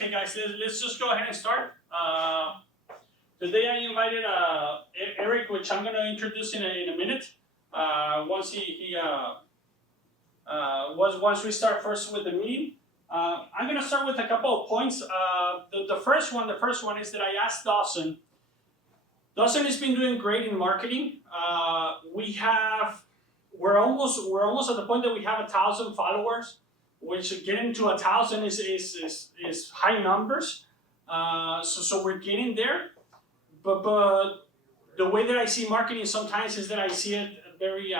Okay, guys, let's just go ahead and start. Today I invited Eric, which I'm going to introduce in a minute. Once once we start first with the meeting, I'm going to start with a couple of points. The first one is that I asked Dawson. Dawson has been doing great in marketing. We're almost at the point that we have 1,000 followers, which getting to 1,000 is high numbers. So we're getting there. But the way that I see marketing sometimes is that I see it very,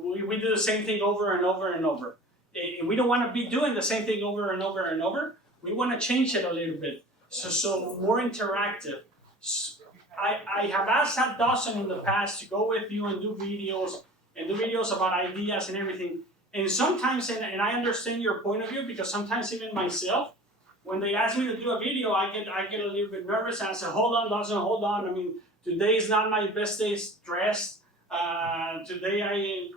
we do the same thing over and over and over. And we don't want to be doing the same thing over and over and over. We want to change it a little bit. So more interactive. I have asked Dawson in the past to go with you and do videos about ideas and everything. And sometimes, and I understand your point of view, because sometimes even myself, when they ask me to do a video, I get a little bit nervous and I say, hold on, Dawson, hold on. I mean, today is not my best day dressed. Today I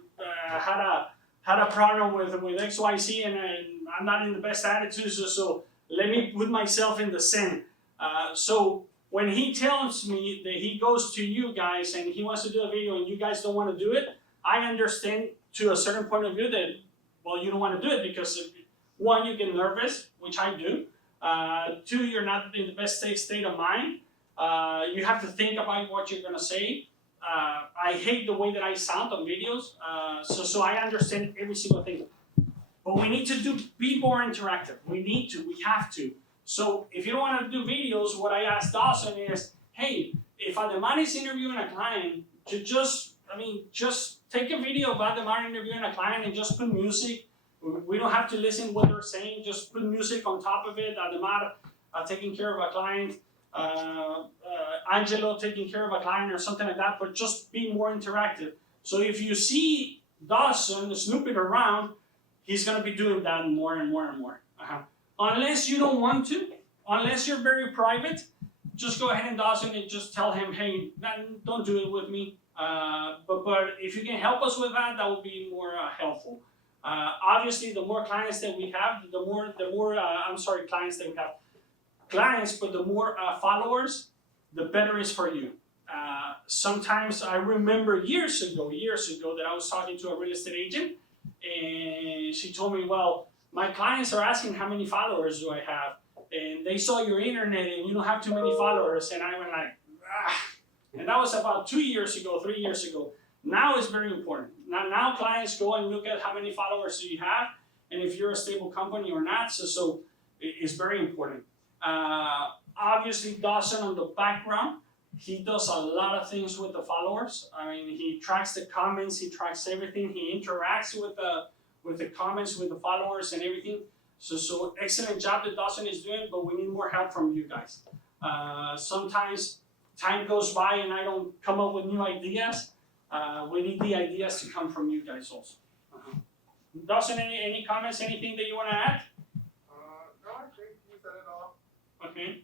had a problem with XYZ and I'm not in the best attitude, so let me put myself in the zen. So when he tells me that he goes to you guys and he wants to do a video and you guys don't want to do it, I understand to a certain point of view that, well, you don't want to do it because, one, you get nervous, which I do. Two, you're not in the best state of mind. You have to think about what you're going to say. I hate the way that I sound on videos, so I understand every single thing. But we need to be more interactive. We have to. So if you don't want to do videos, what I asked Dawson is, hey, if Ademar is interviewing a client, just take a video of Ademar interviewing a client and just put music. We don't have to listen what they're saying. Just put music on top of it. Ademar taking care of a client, Angelo taking care of a client or something like that, but just be more interactive. So if you see Dawson snooping around, he's going to be doing that more and more and more. Unless you don't want to, unless you're very private, just go ahead and Dawson and just tell him, hey, don't do it with me. But if you can help us with that, that will be more helpful. Obviously, the more clients that we have, the more clients that we have. Clients, but the more followers, the better is for you. Sometimes I remember years ago that I was talking to a real estate agent, and she told me, well, my clients are asking how many followers do I have, and they saw your internet and you don't have too many followers, and I went like, ah. And that was about 2 years ago, 3 years ago. Now it's very important. Now clients go and look at how many followers do you have, and if you're a stable company or not. So it's very important. Obviously, Dawson on the background, he does a lot of things with the followers. I mean, he tracks the comments, he tracks everything, he interacts with the comments, with the followers and everything. So excellent job that Dawson is doing, but we need more help from you guys. Sometimes time goes by and I don't come up with new ideas. We need the ideas to come from you guys also. Dawson, any comments, anything that you want to add? No, I think you said it all. Okay.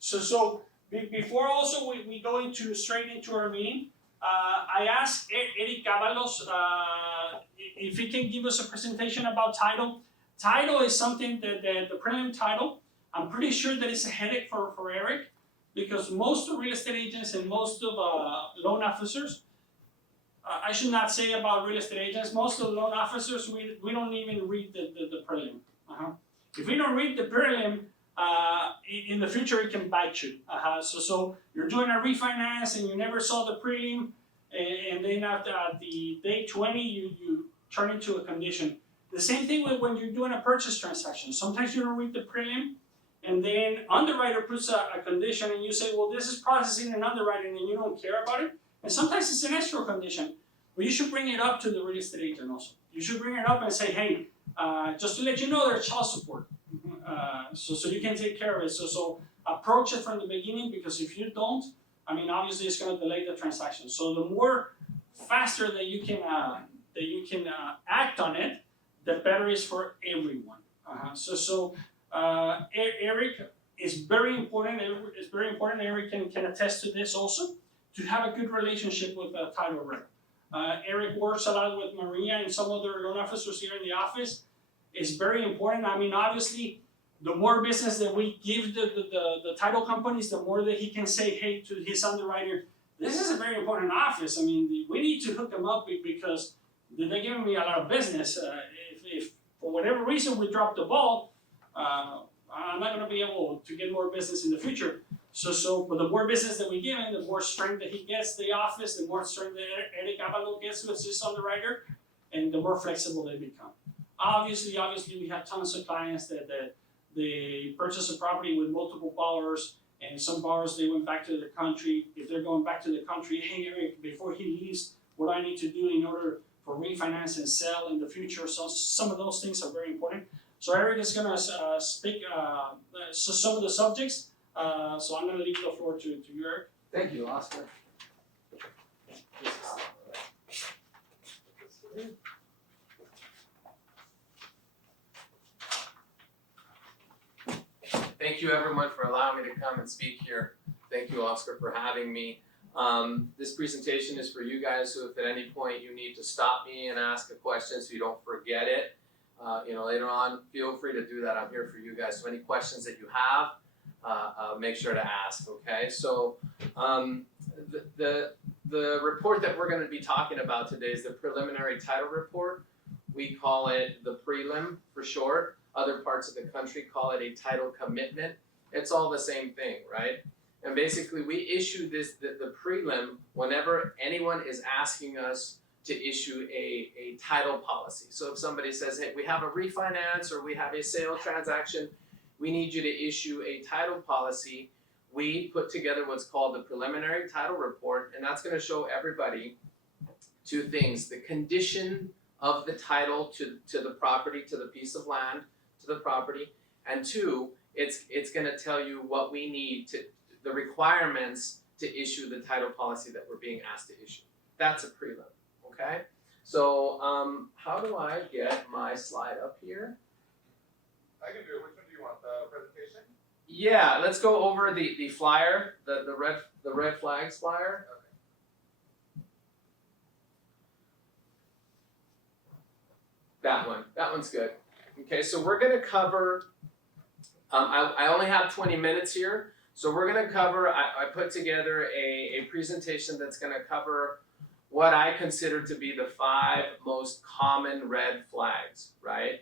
So before also we go straight into our meeting, I asked Eric Avalos if he can give us a presentation about title. Title is something that the Prelim title, I'm pretty sure that it's a headache for Eric, because most of real estate agents and most of loan officers, I should not say about real estate agents, most of the loan officers, we don't even read the Prelim. If we don't read the Prelim, in the future it can bite you. So you're doing a refinance and you never saw the Prelim, and then at the day 20 you turn into a condition. The same thing with when you're doing a purchase transaction. Sometimes you don't read the Prelim, and then underwriter puts a condition and you say, well, this is processing and underwriting, and you don't care about it. And sometimes it's an escrow condition, but you should bring it up to the real estate agent also. You should bring it up and say, hey, just to let you know there's child support. So you can take care of it. So approach it from the beginning, because if you don't, I mean, obviously it's going to delay the transaction. So the more faster that you can act on it, the better is for everyone. Eric is very important. It's very important. Eric can attest to this also, to have a good relationship with a title rep. Eric works a lot with Maria and some other loan officers here in the office. It's very important. I mean, obviously, the more business that we give the title companies, the more that he can say, hey, to his underwriter, this is a very important office. I mean, we need to hook them up because they're giving me a lot of business. If for whatever reason we drop the ball, I'm not going to be able to get more business in the future. But the more business that we give him, the more strength that he gets the office, the more strength that Eric Avalos gets with his underwriter, and the more flexible they become. Obviously, we have tons of clients that they purchase a property with multiple borrowers, and some borrowers, they went back to the country. If they're going back to the country, hey, Eric, before he leaves, what I need to do in order for refinance and sell in the future. So some of those things are very important. So Eric is going to speak some of the subjects. So I'm going to leave the floor to you, Eric. Thank you, Oscar. Thank you everyone for allowing me to come and speak here. Thank you, Oscar, for having me. This presentation is for you guys, so if at any point you need to stop me and ask a question so you don't forget it, later on, feel free to do that. I'm here for you guys. So any questions that you have, make sure to ask, okay? So the report that we're going to be talking about today is the preliminary title report. We call it the Prelim for short. Other parts of the country call it a title commitment. It's all the same thing, right? And basically we issue the Prelim whenever anyone is asking us to issue a title policy. So if somebody says, hey, we have a refinance or we have a sale transaction, we need you to issue a title policy. We put together what's called the preliminary title report, and that's going to show everybody two things: the condition of the title to the property, to the piece of land, to the property, and two, it's going to tell you what we need the requirements to issue the title policy that we're being asked to issue. That's a prelim, okay? So how do I get my slide up here? I can do it. Which one do you want? The presentation? Yeah, let's go over the flyer, the red flags flyer. Okay. That one's good. Okay, so we're gonna cover, I only have 20 minutes here, so we're gonna cover, I put together a presentation that's gonna cover what I consider to be the 5 most common red flags, right?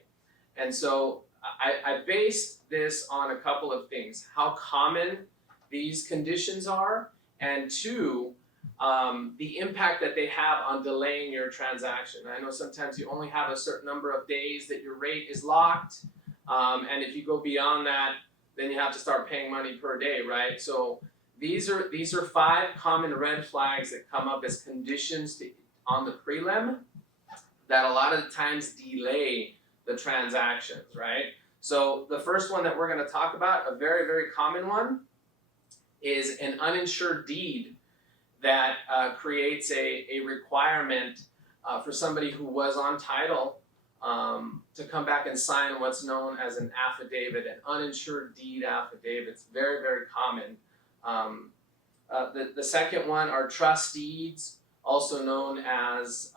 And so I based this on a couple of things: how common these conditions are, and 2, the impact that they have on delaying your transaction. I know sometimes you only have a certain number of days that your rate is locked, and if you go beyond that, then you have to start paying money per day, right? So these are 5 common red flags that come up as conditions on the prelim that a lot of the times delay the transactions, right? So the first one that we're going to talk about, a very, very common one, is an uninsured deed that creates a requirement for somebody who was on title to come back and sign what's known as an affidavit, an uninsured deed affidavit. It's very, very common. The second one are trust deeds, also known as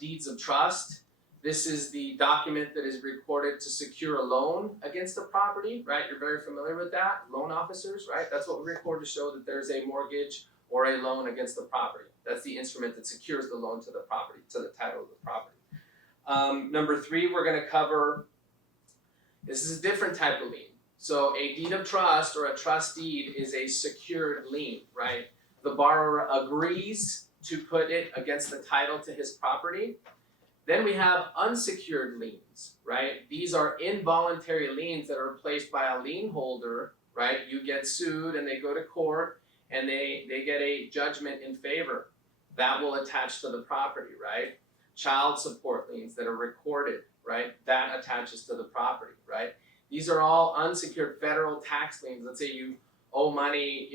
deeds of trust. This is the document that is recorded to secure a loan against the property, right? You're very familiar with that, loan officers, right? That's what we record to show that there's a mortgage or a loan against the property. That's the instrument that secures the loan to the property, to the title of the property. Number 3, we're going to cover, this is a different type of lien. So a deed of trust or a trust deed is a secured lien, right? The borrower agrees to put it against the title to his property. Then we have unsecured liens, right? These are involuntary liens that are placed by a lien holder, right? You get sued and they go to court and they get a judgment in favor. That will attach to the property, right? Child support liens that are recorded, right? That attaches to the property, right? These are all unsecured federal tax liens. Let's say you owe money,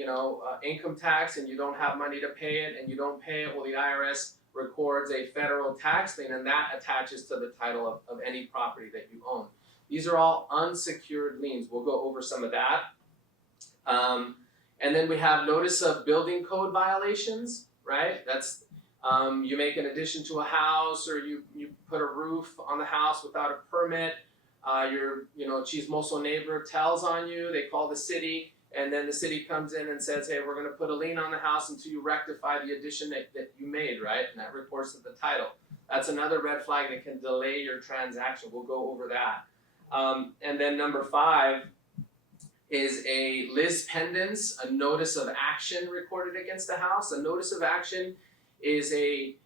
income tax, and you don't have money to pay it, and you don't pay it. Well, the IRS records a federal tax lien, and that attaches to the title of any property that you own. These are all unsecured liens. We'll go over some of that. And then we have notice of building code violations, right? That's you make an addition to a house, or you put a roof on the house without a permit. your chismoso neighbor tells on you, they call the city, and then the city comes in and says, hey, we're going to put a lien on the house until you rectify the addition that you made, right? And that reports to the title. That's another red flag that can delay your transaction. We'll go over that. And then number 5 is a lis pendens, a notice of action recorded against the house. A notice of action is a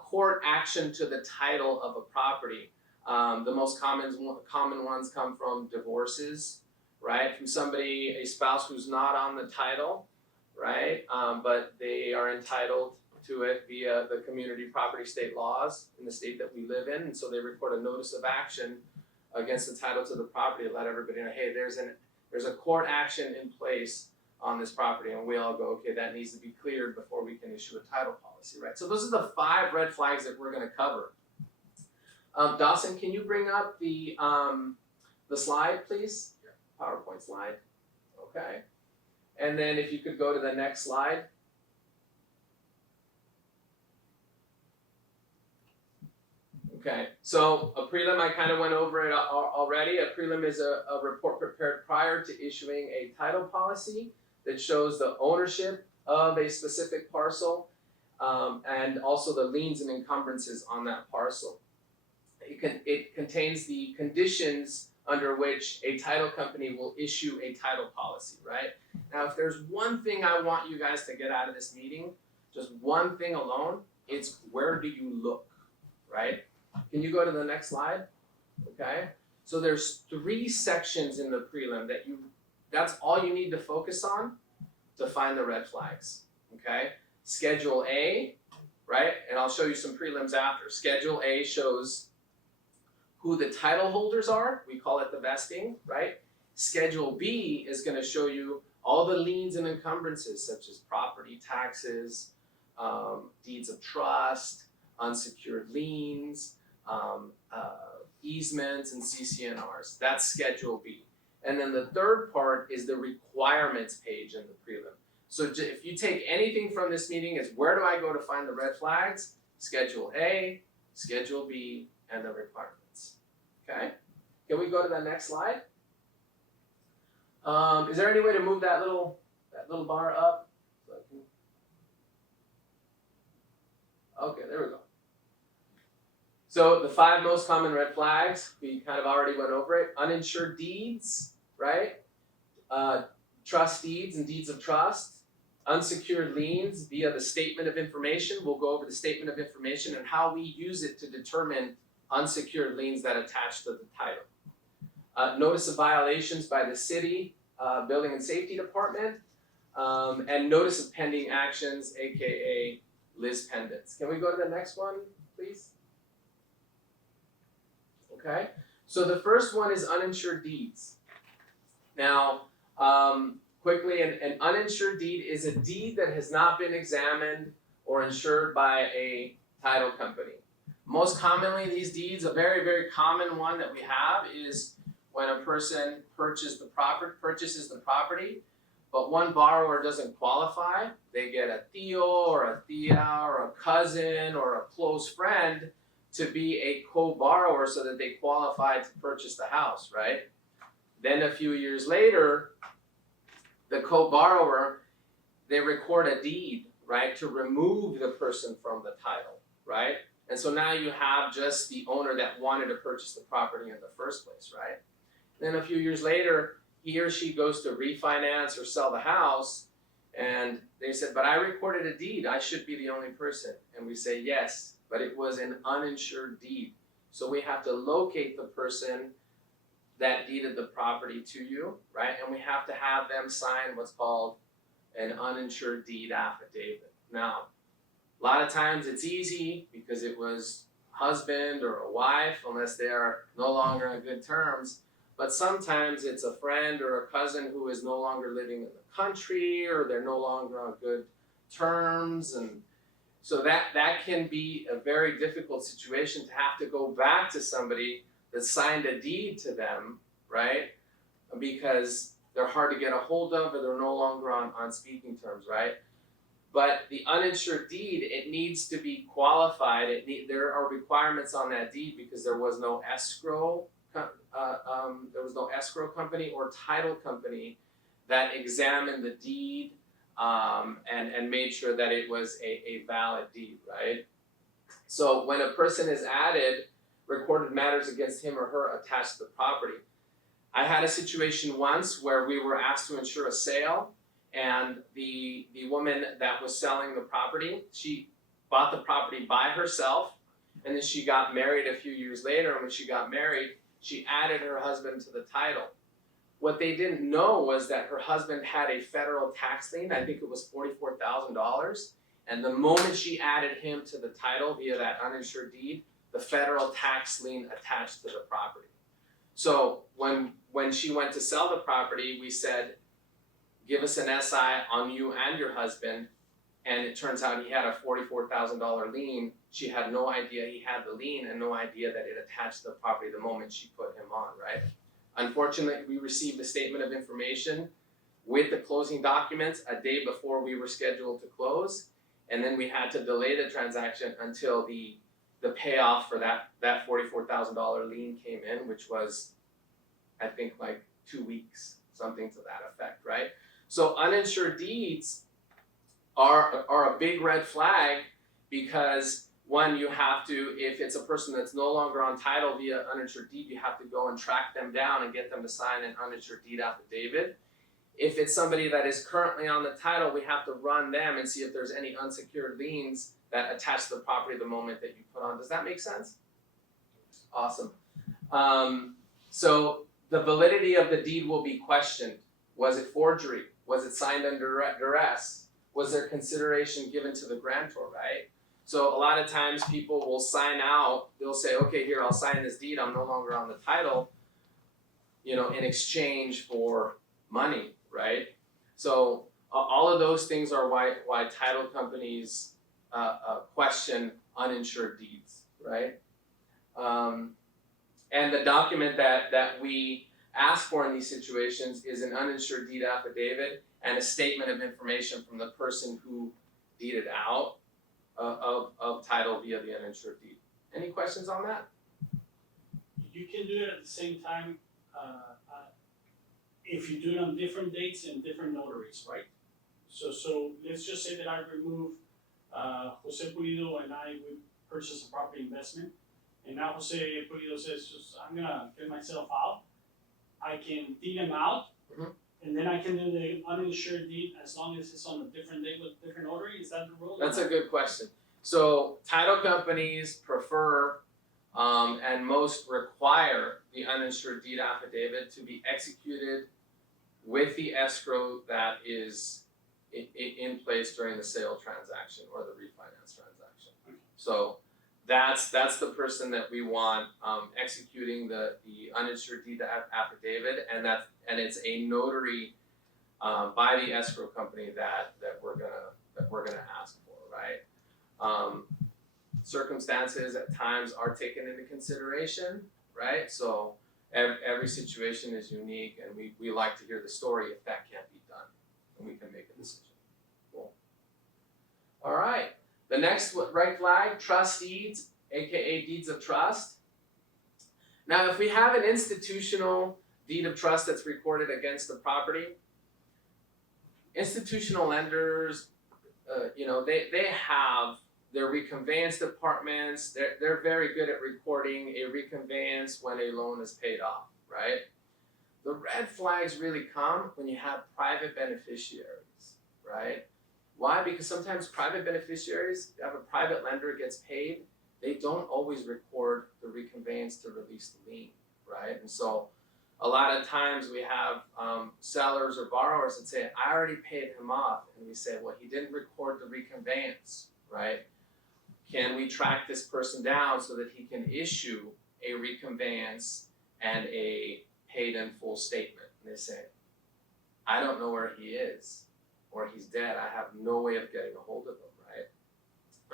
court action to the title of a property. The most common ones come from divorces, right? From somebody, a spouse who's not on the title, right? But they are entitled to it via the community property state laws in the state that we live in. And so they record a notice of action against the title to the property to let everybody know, hey, there's a court action in place on this property, and we all go, okay, that needs to be cleared before we can issue a title policy, right? So those are the 5 red flags that we're going to cover. Dawson, can you bring up the slide, please? Yeah. PowerPoint slide. Okay. And then if you could go to the next slide. Okay, so a prelim, I kind of went over it already. A prelim is a report prepared prior to issuing a title policy that shows the ownership of a specific parcel and also the liens and encumbrances on that parcel. It contains the conditions under which a title company will issue a title policy, right? Now, if there's one thing I want you guys to get out of this meeting, just one thing alone, it's where do you look, right? Can you go to the next slide? Okay. So there's 3 sections in the prelim that's all you need to focus on to find the red flags. Okay. Schedule A, right? And I'll show you some prelims after. Schedule A shows who the title holders are. We call it the vesting, right? Schedule B is going to show you all the liens and encumbrances such as property taxes, deeds of trust, unsecured liens, easements, and CC&Rs. That's Schedule B. And then the third part is the requirements page in the prelim. So if you take anything from this meeting, is where do I go to find the red flags? Schedule A, Schedule B, and the requirements. Okay? Can we go to the next slide? Is there any way to move that little bar up? Okay, there we go. So the 5 most common red flags, we kind of already went over it. Uninsured deeds, right? Trust deeds and deeds of trust. Unsecured liens via the statement of information. We'll go over the statement of information and how we use it to determine unsecured liens that attach to the title. Notice of violations by the city, building and safety department, and notice of pending actions, aka lis pendens. Can we go to the next one, please? Okay, so the first one is uninsured deeds. Now, quickly, an uninsured deed is a deed that has not been examined or insured by a title company. Most commonly, these deeds, a very, very common one that we have is when a person purchases the property, but one borrower doesn't qualify. They get a tío or a tía or a cousin or a close friend to be a co-borrower so that they qualify to purchase the house, right? Then a few years later, the co-borrower, they record a deed, right, to remove the person from the title, right? And so now you have just the owner that wanted to purchase the property in the first place, right? Then a few years later, he or she goes to refinance or sell the house, and they said, but I recorded a deed, I should be the only person. And we say, yes, but it was an uninsured deed. So we have to locate the person that deeded the property to you, right? And we have to have them sign what's called an uninsured deed affidavit. Now, a lot of times it's easy because it was husband or a wife, unless they are no longer on good terms. But sometimes it's a friend or a cousin who is no longer living in the country, or they're no longer on good terms. And so that can be a very difficult situation to have to go back to somebody that signed a deed to them, right? Because they're hard to get a hold of, or they're no longer on speaking terms, right? But the uninsured deed, it needs to be qualified. There are requirements on that deed because there was no escrow there was no escrow company or title company that examined the deed and made sure that it was a valid deed, right? So when a person is added, recorded matters against him or her attached to the property. I had a situation once where we were asked to insure a sale, and the woman that was selling the property, she bought the property by herself, and then she got married a few years later, and when she got married, she added her husband to the title. What they didn't know was that her husband had a federal tax lien, I think it was $44,000, and the moment she added him to the title via that uninsured deed, the federal tax lien attached to the property. So when she went to sell the property, we said, give us an SI on you and your husband, and it turns out he had a $44,000 lien. She had no idea he had the lien and no idea that it attached to the property the moment she put him on, right? Unfortunately, we received a statement of information with the closing documents a day before we were scheduled to close, and then we had to delay the transaction until the payoff for that $44,000 lien came in, which was, I think, like 2 weeks, something to that effect, right? So uninsured deeds are a big red flag because, one, you have to, if it's a person that's no longer on title via uninsured deed, you have to go and track them down and get them to sign an uninsured deed affidavit. If it's somebody that is currently on the title, we have to run them and see if there's any unsecured liens that attach to the property the moment that you put on. Does that make sense? Awesome. So the validity of the deed will be questioned. Was it forgery? Was it signed under duress? Was there consideration given to the grantor, right? So a lot of times people will sign out, they'll say, okay, here, I'll sign this deed, I'm no longer on the title, in exchange for money, right? So all of those things are why title companies question uninsured deeds, right? And the document that we ask for in these situations is an uninsured deed affidavit and a statement of information from the person who deeded out of title via the uninsured deed. Any questions on that? You can do it at the same time if you do it on different dates and different notaries, right? So let's just say that I remove Jose Pulido and I would purchase a property investment, and now Jose Pulido says, I'm gonna get myself out. I can deed him out, and then I can do the uninsured deed as long as it's on a different date with different notary. Is that the rule? That's a good question. So title companies prefer and most require the uninsured deed affidavit to be executed with the escrow that is in place during the sale transaction or the refinance transaction. So that's the person that we want executing the uninsured deed affidavit, and it's a notary by the escrow company that we're gonna ask for, right? Circumstances at times are taken into consideration, right? So every situation is unique, and we like to hear the story if that can't be done, and we can make a decision. Cool. All right. The next red flag, trust deeds, aka deeds of trust. Now, if we have an institutional deed of trust that's recorded against the property, institutional lenders, they have their reconveyance departments. They're very good at recording a reconveyance when a loan is paid off, right? The red flags really come when you have private beneficiaries, right? Why? Because sometimes private beneficiaries, you have a private lender gets paid, they don't always record the reconveyance to release the lien, right? And so a lot of times we have sellers or borrowers that say, I already paid him off. And we say, well, he didn't record the reconveyance, right? Can we track this person down so that he can issue a reconveyance and a paid in full statement? And they say, I don't know where he is, or he's dead. I have no way of getting a hold of him, right?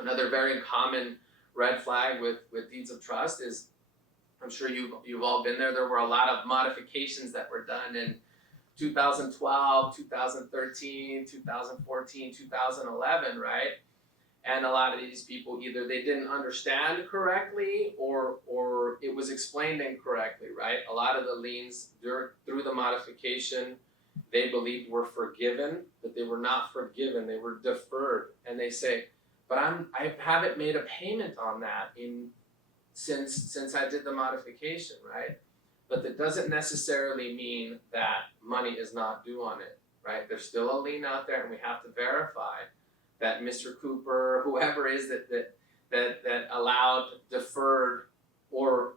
Another very common red flag with deeds of trust is, I'm sure you've all been there. There were a lot of modifications that were done in 2012, 2013, 2014, 2011, right? And a lot of these people, either they didn't understand correctly or it was explained incorrectly, right? A lot of the liens through the modification, they believed were forgiven, but they were not forgiven, they were deferred. And they say, but I haven't made a payment on that since I did the modification, right? But that doesn't necessarily mean that money is not due on it, right? There's still a lien out there, and we have to verify that Mr. Cooper, whoever is that allowed, deferred, or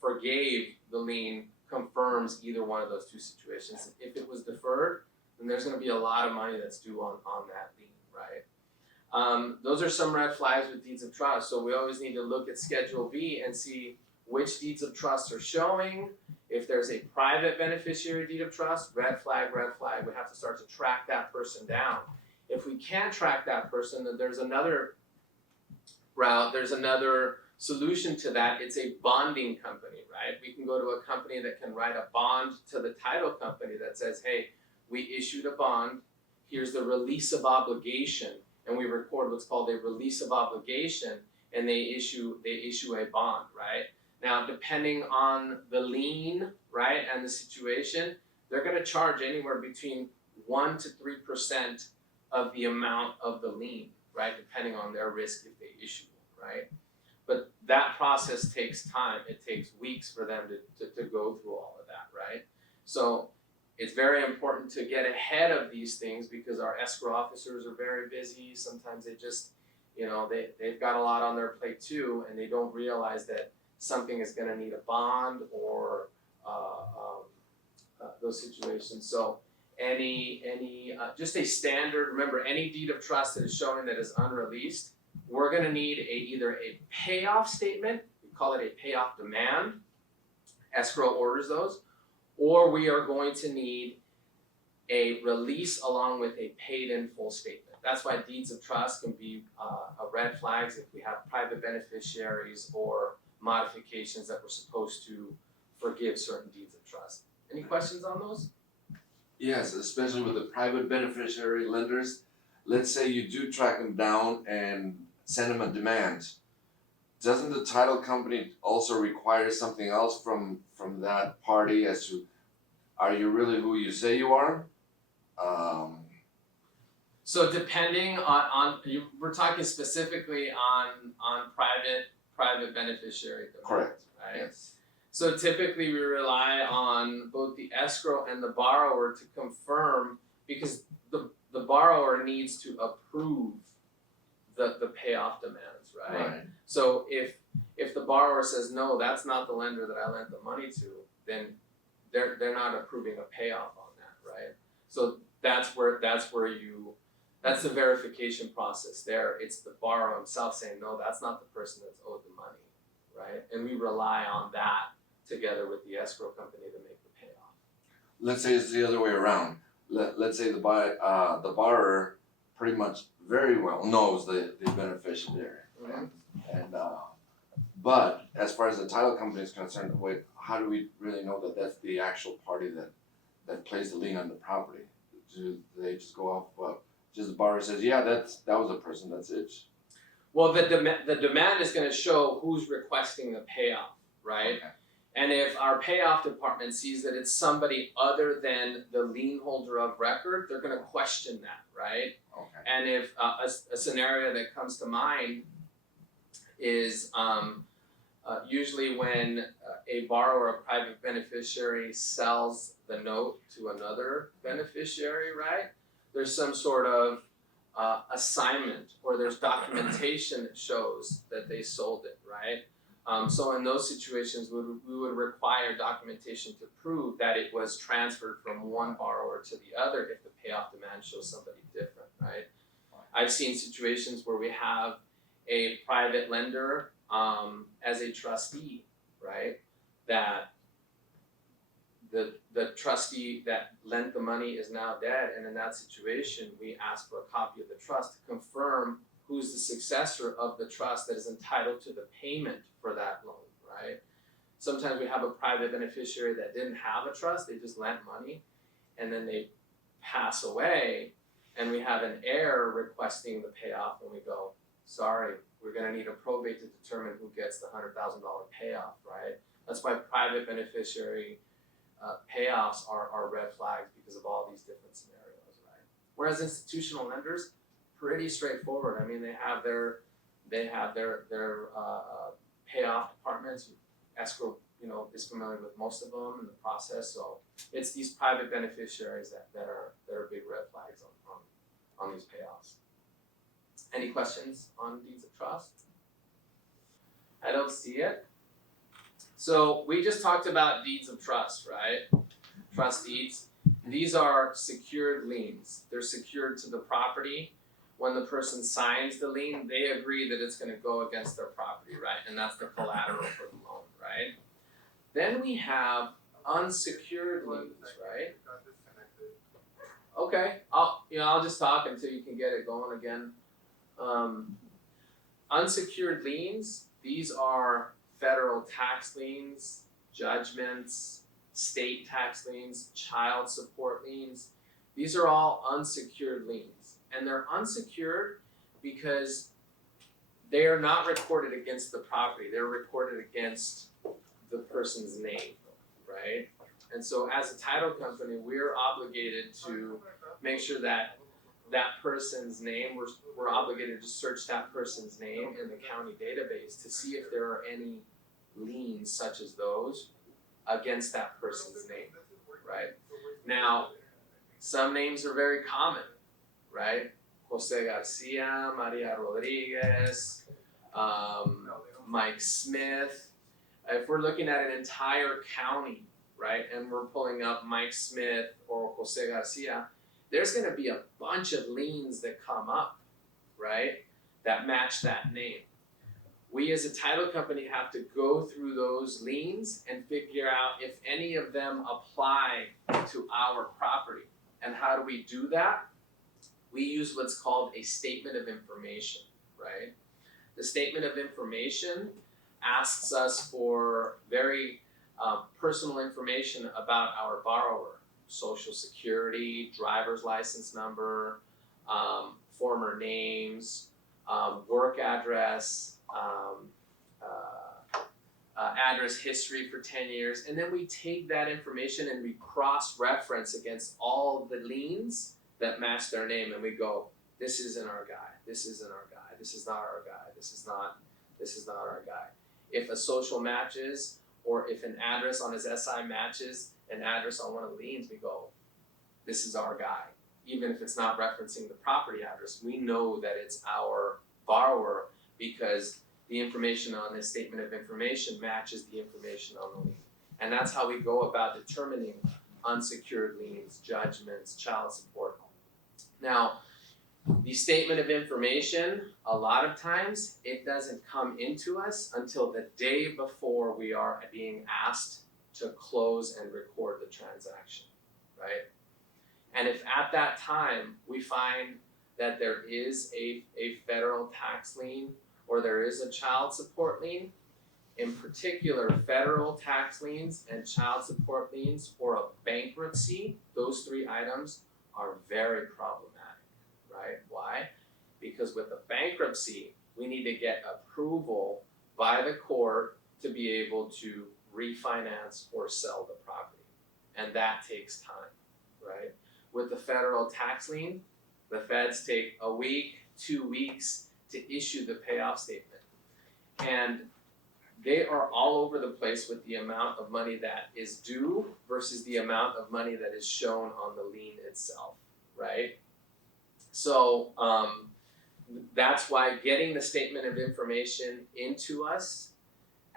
forgave the lien, confirms either one of those two situations. If it was deferred, then there's going to be a lot of money that's due on that lien, right? Those are some red flags with deeds of trust. So we always need to look at Schedule B and see which deeds of trust are showing. If there's a private beneficiary deed of trust, red flag, we have to start to track that person down. If we can't track that person, then there's another route, there's another solution to that. It's a bonding company, right? We can go to a company that can write a bond to the title company that says, hey, we issued a bond, here's the release of obligation, and we record what's called a release of obligation, and they issue a bond, right? Now, depending on the lien, right, and the situation, they're going to charge anywhere between 1% to 3% of the amount of the lien, right, depending on their risk if they issue it, right? But that process takes time. It takes weeks for them to go through all of that, right? So it's very important to get ahead of these things because our escrow officers are very busy. Sometimes they just, they've got a lot on their plate too, and they don't realize that something is going to need a bond or those situations. So just a standard, remember, any deed of trust that is showing that is unreleased, we're going to need either a payoff statement, we call it a payoff demand, escrow orders those, or we are going to need a release along with a paid in full statement. That's why deeds of trust can be red flags if we have private beneficiaries or modifications that we're supposed to forgive certain deeds of trust. Any questions on those? Yes, especially with the private beneficiary lenders. Let's say you do track them down and send them a demand. Doesn't the title company also require something else from that party as to, are you really who you say you are? So depending on we're talking specifically on private beneficiary demands, Correct. right? Yes. So typically we rely on both the escrow and the borrower to confirm, because the borrower needs to approve the payoff demands, right? So if the borrower says, no, that's not the lender that I lent the money to, then they're not approving a payoff on that, right? So that's the verification process there. It's the borrower himself saying, no, that's not the person that's owed the money, right? And we rely on that together with the escrow company to make the payoff. Let's say it's the other way around. Let's say the borrower pretty much very well knows the beneficiary, Mm-hmm. and but as far as the title company is concerned, wait, how do we really know that that's the actual party that plays the lien on the property? Do they just go off? Well, just the borrower says, yeah, that was a person. That's it. Well, the demand is going to show who's requesting the payoff, right? Okay. And if our payoff department sees that it's somebody other than the lien holder of record, they're going to question that, right? Okay. And if a scenario that comes to mind is usually when a borrower, a private beneficiary, sells the note to another beneficiary, right? There's some sort of assignment, or there's documentation that shows that they sold it, right? So in those situations, we would require documentation to prove that it was transferred from one borrower to the other if the payoff demand shows somebody different, right? I've seen situations where we have a private lender as a trustee, right? That the trustee that lent the money is now dead, and in that situation, we ask for a copy of the trust to confirm who's the successor of the trust that is entitled to the payment for that loan, right? Sometimes we have a private beneficiary that didn't have a trust, they just lent money, and then they pass away, and we have an heir requesting the payoff, and we go, sorry, we're gonna need a probate to determine who gets the $100,000 payoff, right? That's why private beneficiary payoffs are red flags because of all these different scenarios, right? Whereas institutional lenders, pretty straightforward. I mean, they have their payoff departments. Escrow, is familiar with most of them in the process. So it's these private beneficiaries that are big red flags on these payoffs. Any questions on deeds of trust? I don't see it. So we just talked about deeds of trust, right? Trust deeds. These are secured liens. They're secured to the property. When the person signs the lien, they agree that it's going to go against their property, right? And that's the collateral for the loan, right? Then we have unsecured liens, right? Okay, I'll just talk until you can get it going again. Unsecured liens, these are federal tax liens, judgments, state tax liens, child support liens. These are all unsecured liens. And they're unsecured because they are not recorded against the property. They're recorded against the person's name, right? And so as a title company, we're obligated to make sure that that person's name, we're obligated to search that person's name in the county database to see if there are any liens such as those against that person's name, right? Now, some names are very common, right? Jose Garcia, Maria Rodriguez, Mike Smith. If we're looking at an entire county, right, and we're pulling up Mike Smith or Jose Garcia, there's going to be a bunch of liens that come up, right, that match that name. We as a title company have to go through those liens and figure out if any of them apply to our property. And how do we do that? We use what's called a statement of information, right? The statement of information asks us for very personal information about our borrower. Social security, driver's license number, former names, work address, address history for 10 years. And then we take that information and we cross-reference against all the liens that match their name, and we go, this isn't our guy, this isn't our guy, this is not our guy, this is not our guy. If a social matches, or if an address on his SI matches an address on one of the liens, we go, this is our guy. Even if it's not referencing the property address, we know that it's our borrower because the information on this statement of information matches the information on the lien. And that's how we go about determining unsecured liens, judgments, child support. Now, the statement of information, a lot of times, it doesn't come into us until the day before we are being asked to close and record the transaction, right? And if at that time we find that there is a federal tax lien or there is a child support lien, in particular federal tax liens and child support liens or a bankruptcy, those three items are very problematic, right? Why? Because with a bankruptcy, we need to get approval by the court to be able to refinance or sell the property. And that takes time, right? With the federal tax lien, the feds take a week, 2 weeks to issue the payoff statement. And they are all over the place with the amount of money that is due versus the amount of money that is shown on the lien itself, right? So that's why getting the statement of information into us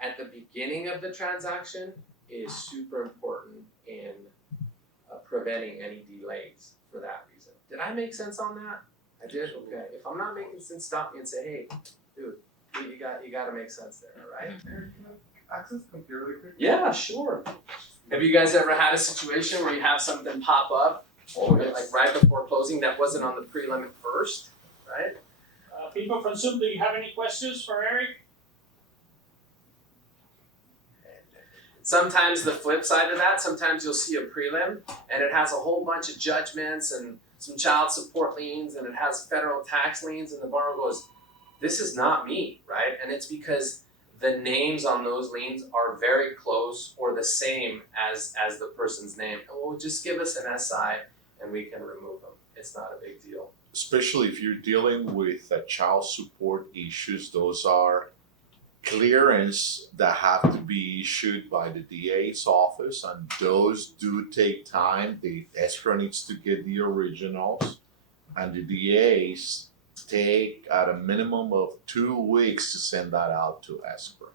at the beginning of the transaction is super important in preventing any delays for that reason. Did I make sense on that? I did? Okay. If I'm not making sense, stop me and say, hey, dude, you got to make sense there, all right? Eric, can I access the computer really quick? Yeah, sure. Have you guys ever had a situation where you have something pop up, like right before closing that wasn't on the prelim at first, right? People from Zoom, do you have any questions for Eric? Sometimes the flip side of that, sometimes you'll see a prelim and it has a whole bunch of judgments and some child support liens and it has federal tax liens, and the borrower goes, this is not me, right? And it's because the names on those liens are very close or the same as the person's name. And well, just give us an SI and we can remove them. It's not a big deal. Especially if you're dealing with child support issues, those are clearance that have to be issued by the DA's office, and those do take time. The escrow needs to get the originals, and the DA's take at a minimum of 2 weeks to send that out to escrow.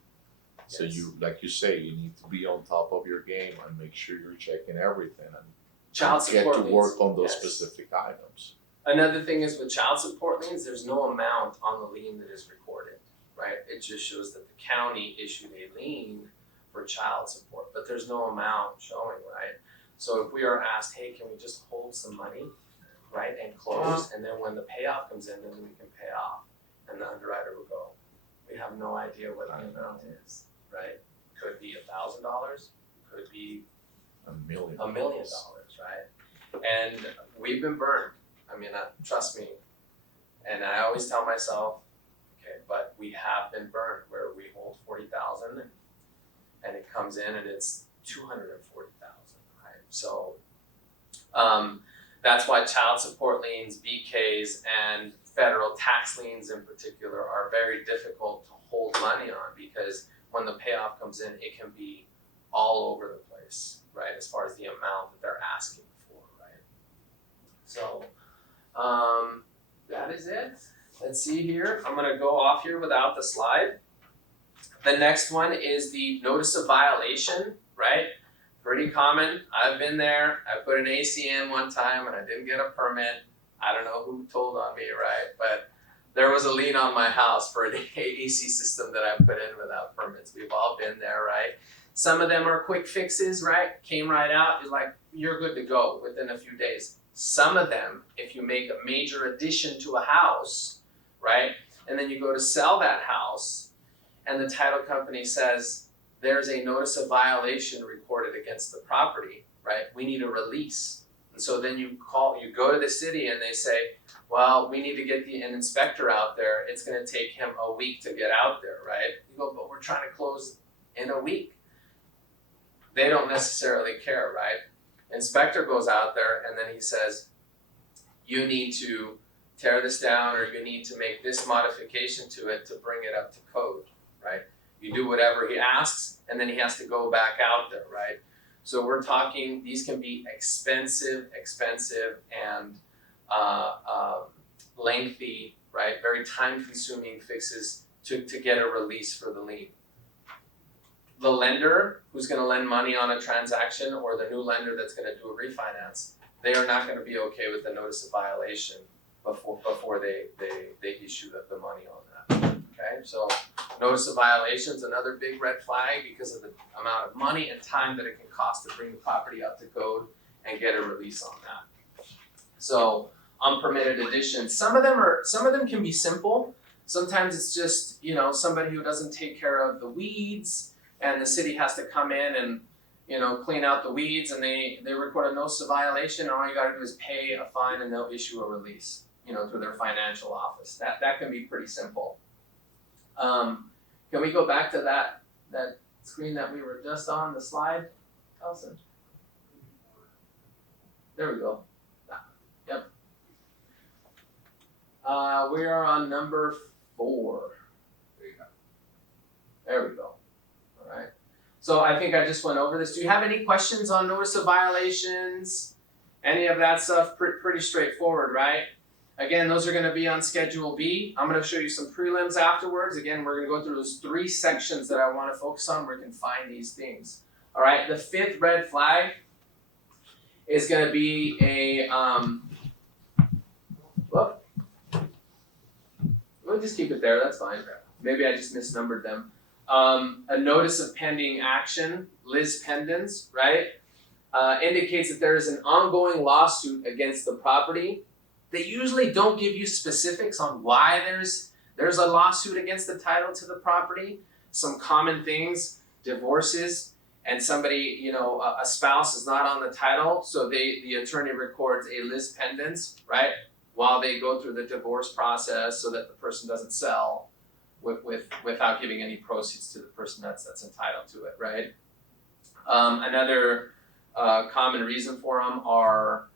So Yes. you, like you say, you need to be on top of your game and make sure you're checking everything and Child get support to liens. work on those Yes. specific items. Another thing is with child support liens, there's no amount on the lien that is recorded, right? It just shows that the county issued a lien for child support, but there's no amount showing, right? So if we are asked, hey, can we just hold some money, right, and close, and then when the payoff comes in, then we can pay off, and the underwriter will go, we have no idea what the amount is, right? Could be $1,000, could be $1 million. $1 million, right? And we've been burned. I mean, trust me. And I always tell myself, okay, but we have been burned where we hold 40,000 and it comes in and it's 240,000, right? So that's why child support liens, BKs, and federal tax liens in particular are very difficult to hold money on, because when the payoff comes in, it can be all over the place, right? As far as the amount that they're asking for, right? So that is it. Let's see here. I'm gonna go off here without the slide. The next one is the notice of violation, right? Pretty common. I've been there. I put an AC in one time and I didn't get a permit. I don't know who told on me, right? But there was a lien on my house for an AC system that I put in without permits. We've all been there, right? Some of them are quick fixes, right? Came right out. You're like, you're good to go within a few days. Some of them, if you make a major addition to a house, right? And then you go to sell that house and the title company says, there's a notice of violation recorded against the property, right? We need a release. And so then you go to the city and they say, well, we need to get an inspector out there. It's gonna take him a week to get out there, right? You go, but we're trying to close in a week. They don't necessarily care, right? Inspector goes out there and then he says, you need to tear this down or you need to make this modification to it to bring it up to code, right? You do whatever he asks and then he has to go back out there, right? So we're talking, these can be expensive and lengthy, right? Very time consuming fixes to get a release for the lien. The lender who's gonna lend money on a transaction or the new lender that's gonna do a refinance, they are not gonna be okay with the notice of violation before they issue the money on that, okay? So notice of violation is another big red flag because of the amount of money and time that it can cost to bring the property up to code and get a release on that. So unpermitted additions, some of them can be simple. Sometimes it's just, you know, somebody who doesn't take care of the weeds and the city has to come in and, you know, clean out the weeds and they record a notice of violation and all you gotta do is pay a fine and they'll issue a release, you know, through their financial office. That can be pretty simple. Can we go back to that screen that we were just on, the slide, Elson? There we go. Yep. We are on number 4. There you go. There we go. All right. So I think I just went over this. Do you have any questions on notice of violations? Any of that stuff? Pretty straightforward, right? Again, those are going to be on Schedule B. I'm going to show you some prelims afterwards. Again, we're going to go through those 3 sections that I want to focus on where you can find these things. All right. The 5th red flag is going to be a whoop. We'll just keep it there. That's fine. Maybe I just misnumbered them. A notice of pending action, lis pendens, right? Indicates that there is an ongoing lawsuit against the property. They usually don't give you specifics on why there's a lawsuit against the title to the property. Some common things, divorces, and somebody, you know, a spouse is not on the title, so the attorney records a lis pendens, right, while they go through the divorce process, so that the person doesn't sell without giving any proceeds to the person that's entitled to it, right? Another common reason for them are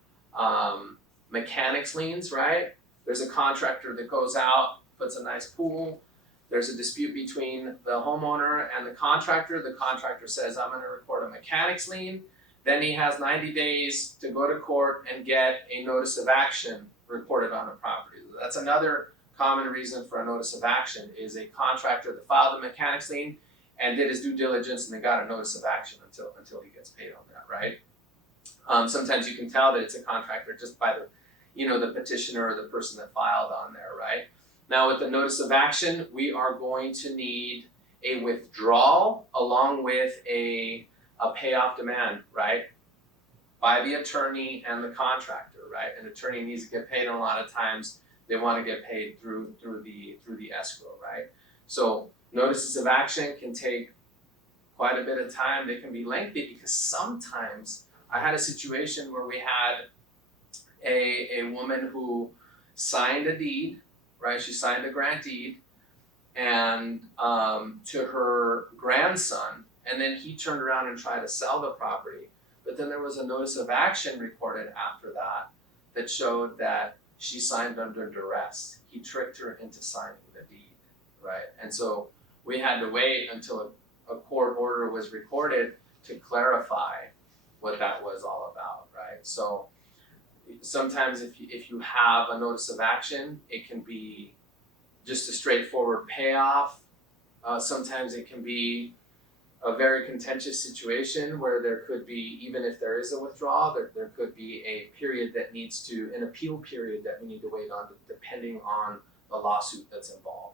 mechanics liens, right? There's a contractor that goes out, puts a nice pool. There's a dispute between the homeowner and the contractor. The contractor says, I'm gonna record a mechanics lien. Then he has 90 days to go to court and get a notice of action recorded on the property. That's another common reason for a notice of action, is a contractor that filed a mechanics lien and did his due diligence, and they got a notice of action until he gets paid on that, right? Sometimes you can tell that it's a contractor just by the, you know, the petitioner or the person that filed on there, right? Now with the notice of action, we are going to need a withdrawal along with a payoff demand, right? By the attorney and the contractor, right? An attorney needs to get paid, and a lot of times they want to get paid through the escrow, right? So notices of action can take quite a bit of time. They can be lengthy because sometimes I had a situation where we had a woman who signed a deed, right? She signed a grant deed and to her grandson, and then he turned around and tried to sell the property. But then there was a notice of action recorded after that showed that she signed under duress. He tricked her into signing the deed, right? And so we had to wait until a court order was recorded to clarify what that was all about, right? So sometimes if you have a notice of action, it can be just a straightforward payoff. Sometimes it can be a very contentious situation where there could be, even if there is a withdrawal, there could be a period that needs to, an appeal period that we need to wait on, depending on the lawsuit that's involved.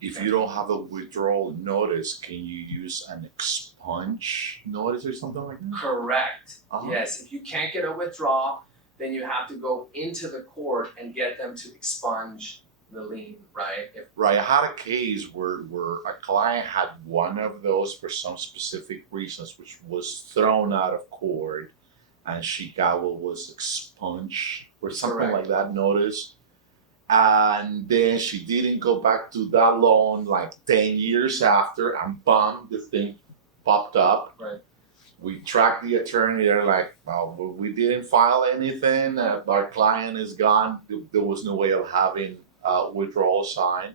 If you don't have a withdrawal notice, can you use an expunge notice or something like that? Correct. Uh-huh. Yes, if you can't get a withdrawal, then you have to go into the court and get them to expunge the lien, right? Right, I had a case where a client had one of those for some specific reasons, which was thrown out of court, and she got what was expunged or something Correct. like that notice. And then she didn't go back to that loan like 10 years after, and bam, the thing popped up. Right. We tracked the attorney, they're like, well, we didn't file anything, our client is gone, there was no way of having withdrawal sign.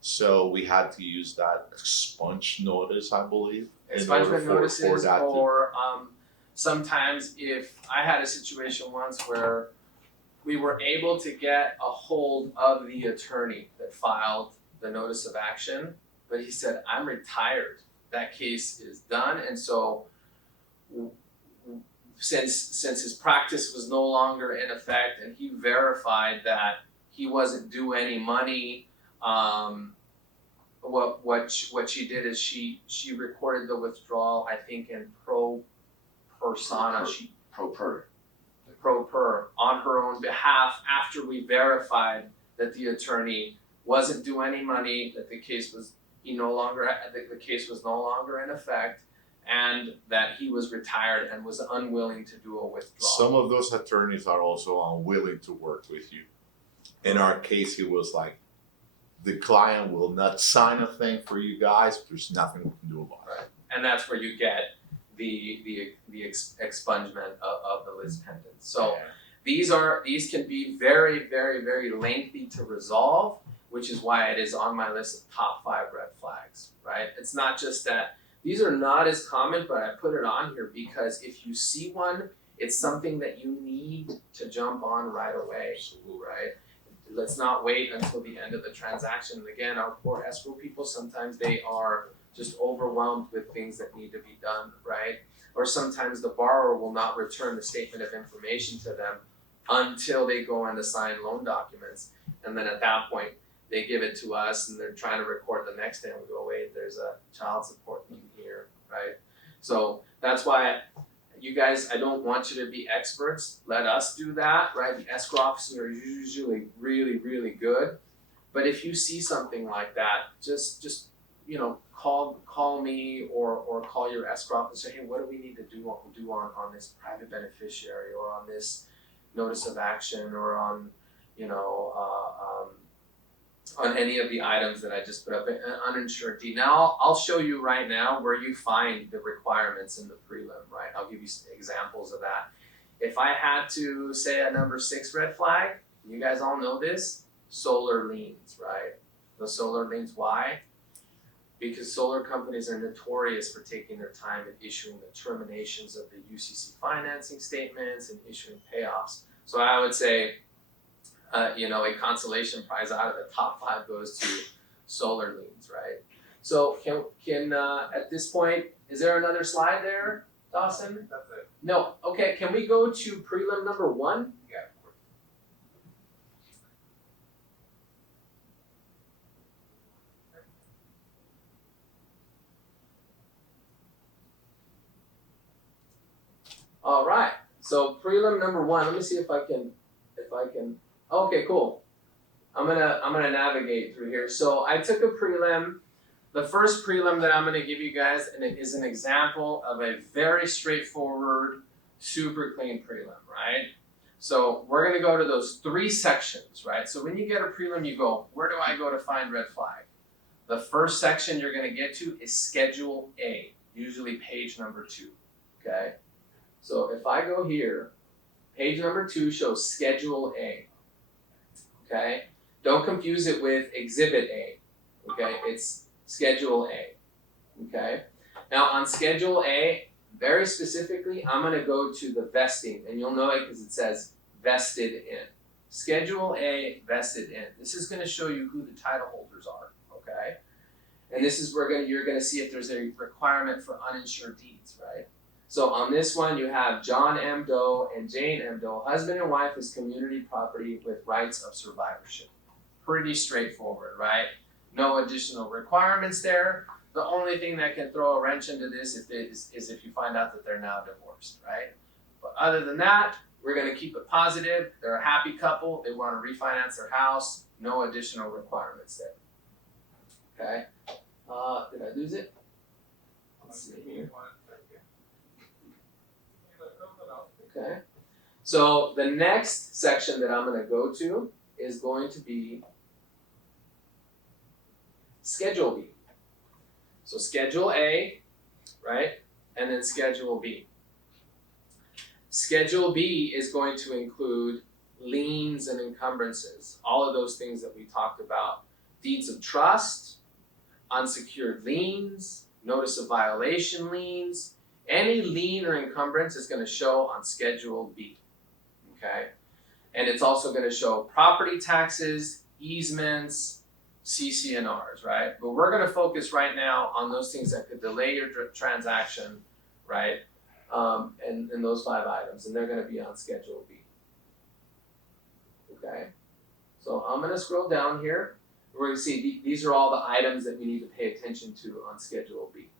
So we had to use that expunge notice, I believe. in order Expungement notices, that to- or sometimes if I had a situation once where we were able to get a hold of the attorney that filed the notice of action, but he said, I'm retired, that case is done, and so since his practice was no longer in effect and he verified that he wasn't due any money, what she did is she recorded the withdrawal, I think in pro persona, pro per on her own behalf, after we verified that the attorney wasn't due any money, that the case was the case was no longer in effect, and that he was retired and was unwilling to do a withdrawal. Some of those attorneys are also unwilling to work with you. In our case, it was like, the client will not sign a thing for you guys, there's nothing we can do about it. Right. And that's where you get the expungement of the lis pendens. So these can be very, very, very lengthy to resolve, which is why it is on my list of top 5 red flags, right? It's not just that these are not as common, but I put it on here because if you see one, it's something that you need to jump on right away, right? Let's not wait until the end of the transaction. Again, our poor escrow people, sometimes they are just overwhelmed with things that need to be done, right? Or sometimes the borrower will not return the statement of information to them until they go in to sign loan documents. And then at that point, they give it to us and they're trying to record the next day and we go, wait, there's a child support lien here, right? So that's why you guys, I don't want you to be experts. Let us do that, right? The escrow officers are usually really, really good. But if you see something like that, just call me or call your escrow officer. Hey, what do we need to do on this private beneficiary or on this notice of action or on on any of the items that I just put up, an uninsured deed. Now I'll show you right now where you find the requirements in the prelim, right? I'll give you some examples of that. If I had to say a number 6 red flag, you guys all know this, solar liens, right? The solar liens, why? Because solar companies are notorious for taking their time in issuing the terminations of the UCC financing statements and issuing payoffs. So I would say, a consolation prize out of the top 5 goes to solar liens, right? So can at this point, is there another slide there, Dawson? That's it. No. Okay. Can we go to prelim number 1? Yeah, of course. All right. So prelim number 1. Let me see if I can. Okay, cool. I'm gonna navigate through here. So I took a prelim. The first prelim that I'm gonna give you guys, and it is an example of a very straightforward, super clean prelim, right? So we're gonna go to those 3 sections, right? So when you get a prelim, you go, where do I go to find red flag? The first section you're gonna get to is Schedule A, usually page number 2, okay? So if I go here, page number 2 shows Schedule A, okay? Don't confuse it with Exhibit A, okay? It's Schedule A, okay? Now on Schedule A, very specifically, I'm gonna go to the vesting, and you'll know it because it says vested in. Schedule A, vested in. This is gonna show you who the title holders are, okay? And this is where you're gonna see if there's a requirement for uninsured deeds, right? So on this one, you have John M. Doe and Jane M. Doe, husband and wife is community property with rights of survivorship. Pretty straightforward, right? No additional requirements there. The only thing that can throw a wrench into this is if you find out that they're now divorced, right? But other than that, we're gonna keep it positive. They're a happy couple. They wanna refinance their house. No additional requirements there. Okay? Did I lose it? Let's see here. Okay. So the next section that I'm going to go to is going to be Schedule B. So Schedule A, right? And then Schedule B. Schedule B is going to include liens and encumbrances, all of those things that we talked about. Deeds of trust, unsecured liens, notice of violation liens. Any lien or encumbrance is going to show on Schedule B, okay? And it's also going to show property taxes, easements, CC&Rs, right? But we're going to focus right now on those things that could delay your transaction, right? And those 5 items, and they're going to be on Schedule B, okay? So I'm going to scroll down here. We're going to see these are all the items that we need to pay attention to on Schedule B,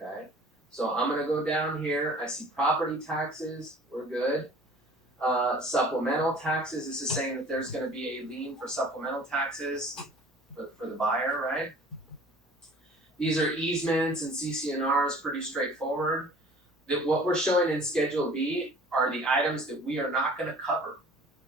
okay? So I'm gonna go down here, I see property taxes, we're good. Supplemental taxes, this is saying that there's gonna be a lien for supplemental taxes for the buyer, right? These are easements and CC&Rs, pretty straightforward. What we're showing in Schedule B are the items that we are not gonna cover,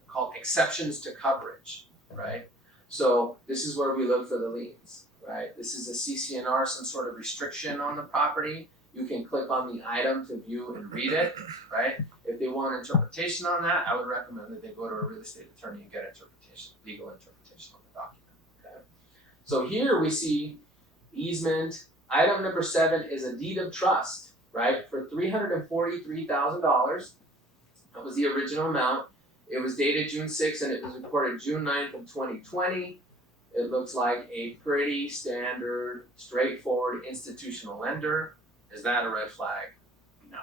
called exceptions to coverage, right? So this is where we look for the liens, right? This is a CC&R, some sort of restriction on the property. You can click on the item to view and read it, right? If they want interpretation on that, I would recommend that they go to a real estate attorney and get interpretation, legal interpretation on the document, okay? So here we see easement. Item number 7 is a deed of trust, right? For $343,000. That was the original amount. It was dated June 6th and it was recorded June 9th of 2020. It looks like a pretty standard, straightforward institutional lender. Is that a red flag? No.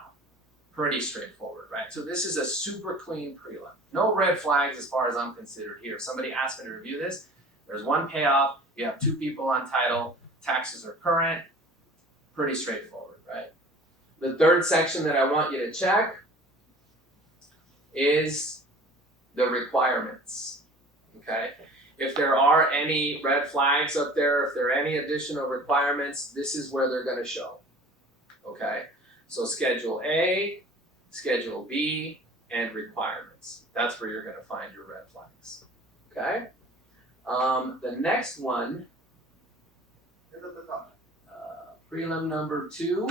Pretty straightforward, right? So this is a super clean prelim. No red flags as far as I'm considered here. If somebody asked me to review this, there's 1 payoff, you have 2 people on title, taxes are current, pretty straightforward, right? The third section that I want you to check is the requirements, okay? If there are any red flags up there, if there are any additional requirements, this is where they're gonna show. Okay, so Schedule A, Schedule B, and requirements. That's where you're gonna find your red flags. Okay? The next one, Here's at the top. prelim number 2.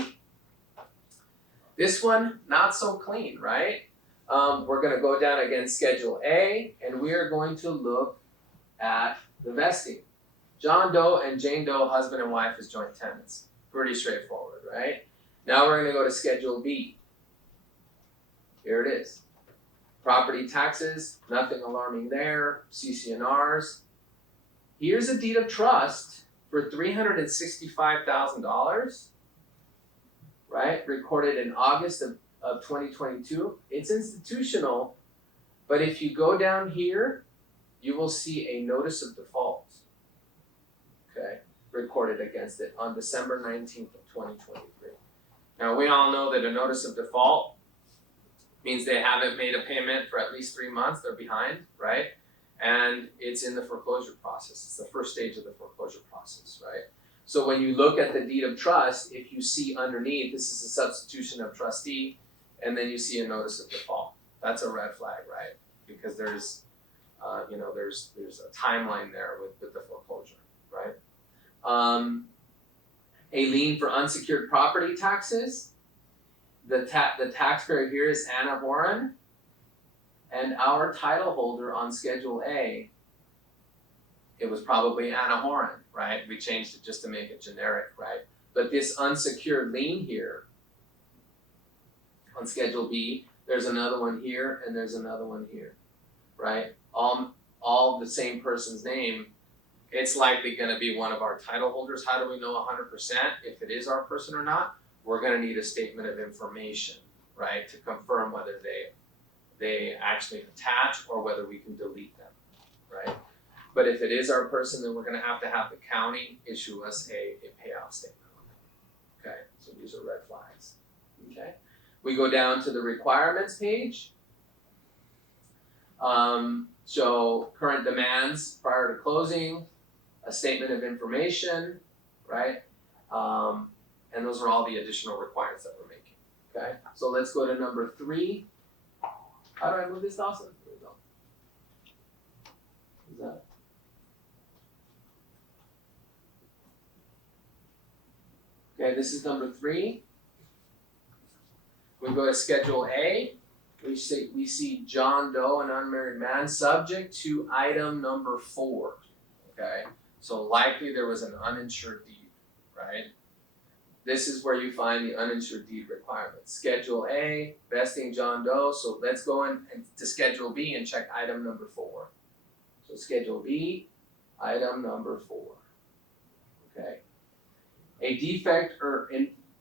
This one, not so clean, right? We're gonna go down against Schedule A, and we are going to look at the vesting. John Doe and Jane Doe, husband and wife, as joint tenants. Pretty straightforward, right? Now we're gonna go to Schedule B. Here it is. Property taxes, nothing alarming there. CC&Rs. Here's a deed of trust for $365,000, right? Recorded in August of 2022. It's institutional, but if you go down here, you will see a notice of default, okay, recorded against it on December 19th of 2023. Now, we all know that a notice of default means they haven't made a payment for at least 3 months, they're behind, right? And it's in the foreclosure process. It's the first stage of the foreclosure process, right? So when you look at the deed of trust, if you see underneath, this is a substitution of trustee, and then you see a notice of default. That's a red flag, right? Because there's there's a timeline there with the foreclosure, right? A lien for unsecured property taxes. The taxpayer here is Anna Horan, and our title holder on Schedule A, it was probably Anna Horan, right? We changed it just to make it generic, right? But this unsecured lien here on Schedule B, there's another one here and there's another one here, right? All the same person's name. It's likely gonna be one of our title holders. How do we know 100% if it is our person or not? We're gonna need a statement of information, right? To confirm whether they actually attach or whether we can delete them, right? But if it is our person, then we're gonna have the county issue us a payoff statement. Okay, so these are red flags, okay? We go down to the requirements page. So current demands prior to closing, a statement of information, right? And those are all the additional requirements that we're making, okay? So let's go to number 3. How do I move this, Dawson? There we go. Is that? Okay, this is number 3. We go to Schedule A. We see John Doe, an unmarried man, subject to item number 4. Okay, so likely there was an uninsured deed, right? This is where you find the uninsured deed requirements. Schedule A, vesting John Doe. So let's go to Schedule B and check item number 4. So Schedule B, item number 4. Okay, a defect or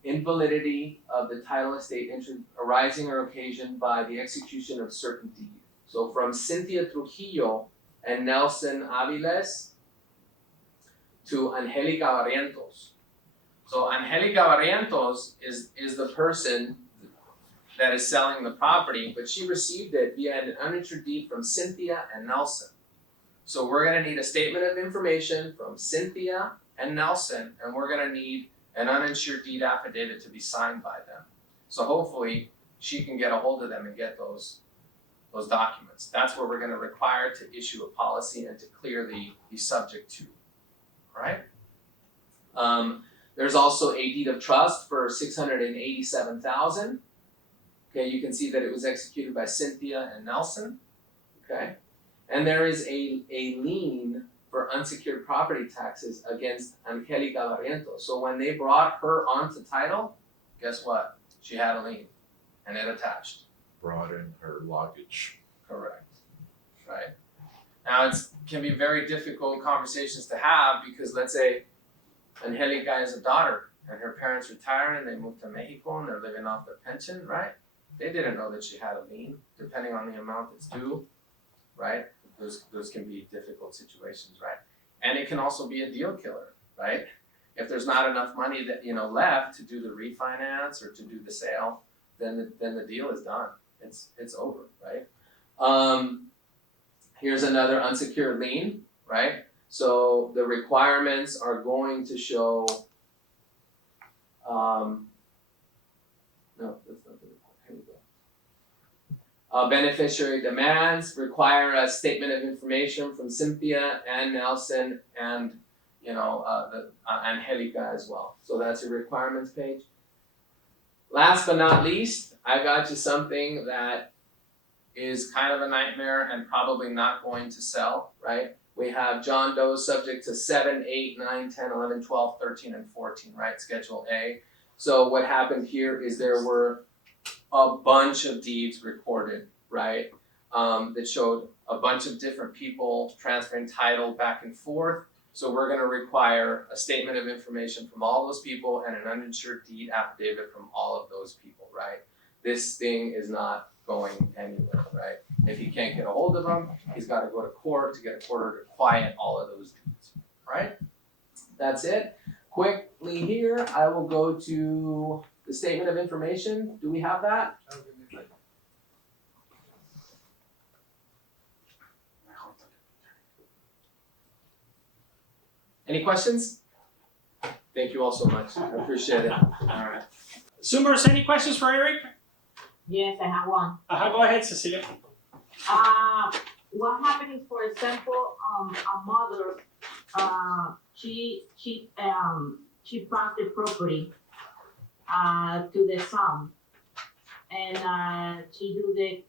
invalidity of the title estate interest arising or occasioned by the execution of certain deed. So from Cynthia Trujillo and Nelson Aviles to Angelica Barrientos. So Angelica Barrientos is the person that is selling the property, but she received it via an uninsured deed from Cynthia and Nelson. So we're gonna need a statement of information from Cynthia and Nelson, and we're gonna need an uninsured deed affidavit to be signed by them. So hopefully she can get a hold of them and get those documents. That's what we're gonna require to issue a policy and to clear the subject to, alright? There's also a deed of trust for $687,000. Okay, you can see that it was executed by Cynthia and Nelson, okay? And there is a lien for unsecured property taxes against Angelica Barrientos. So when they brought her onto title, guess what? She had a lien, and it attached. Brought in her luggage. Correct. Right. Now it can be very difficult conversations to have because let's say Angelica has a daughter and her parents retired and they moved to Mexico and they're living off their pension, right? They didn't know that she had a lien, depending on the amount that's due, right? Those can be difficult situations, right? And it can also be a deal killer, right? If there's not enough money that left to do the refinance or to do the sale, then the deal is done. It's over, right? Here's another unsecured lien, right? So the requirements are going to show, no, that's not the report, here we go. Beneficiary demands require a statement of information from Cynthia and Nelson and, Angelica as well. So that's your requirements page. Last but not least, I got you something that is kind of a nightmare and probably not going to sell, right? We have John Doe subject to 7, 8, 9, 10, 11, 12, 13, and 14, right? Schedule A. So what happened here is there were a bunch of deeds recorded, right? That showed a bunch of different people transferring title back and forth. So we're gonna require a statement of information from all those people and an uninsured deed affidavit from all of those people, right? This thing is not going anywhere, right? If he can't get a hold of them, he's gotta go to court to get a court order to quiet all of those deeds, right? That's it. Quickly here, I will go to the statement of information. Do we have that? Any questions? Thank you all so much. I appreciate it. All right. Zoomers, any questions for Eric? Yes, I have one. Go ahead, Cecilia. What happens, for example, a mother, she passed the property, to the son, and she do the,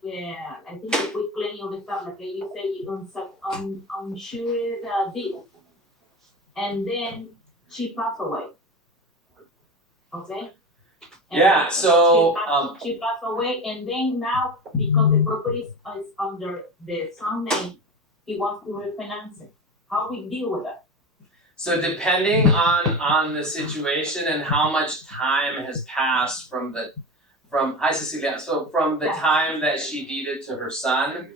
I think the quick claim of the stuff, like you say, uninsured deed, and then she passed away. Okay. And Yeah, so, she passed away, and then now, because the property is under the son name, he wants to refinance it. How we deal with that? So depending on the situation and how much time has passed from hi Cecilia, so from the time that she deeded to her son,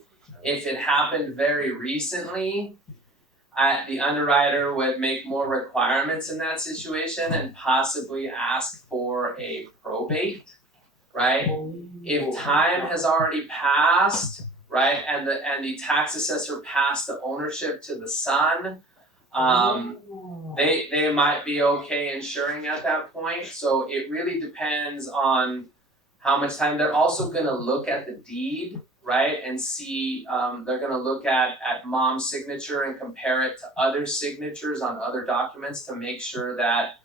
if it happened very recently, the underwriter would make more requirements in that situation and possibly ask for a probate, right? If time has already passed, right, and the tax assessor passed the ownership to the son, they might be okay insuring at that point. So it really depends on how much time. They're also gonna look at the deed, right, and see, they're gonna look at mom's signature and compare it to other signatures on other documents to make sure that